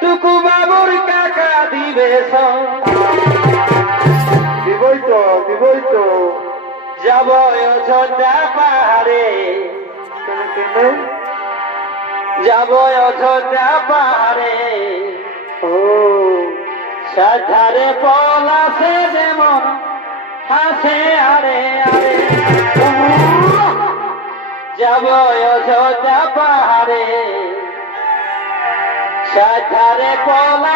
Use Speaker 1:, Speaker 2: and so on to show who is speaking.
Speaker 1: টুকু বাবুর কাকা দিবে
Speaker 2: দিবই তো দিবই তো
Speaker 1: যাব অযোধ্যা পাহাড়ে যাব অযোধ্যা পাহাড়ে
Speaker 2: ও
Speaker 1: সাধারে পলাশে যেমন যাব অযোধ্যা পাহাড়ে। সাধারে আরে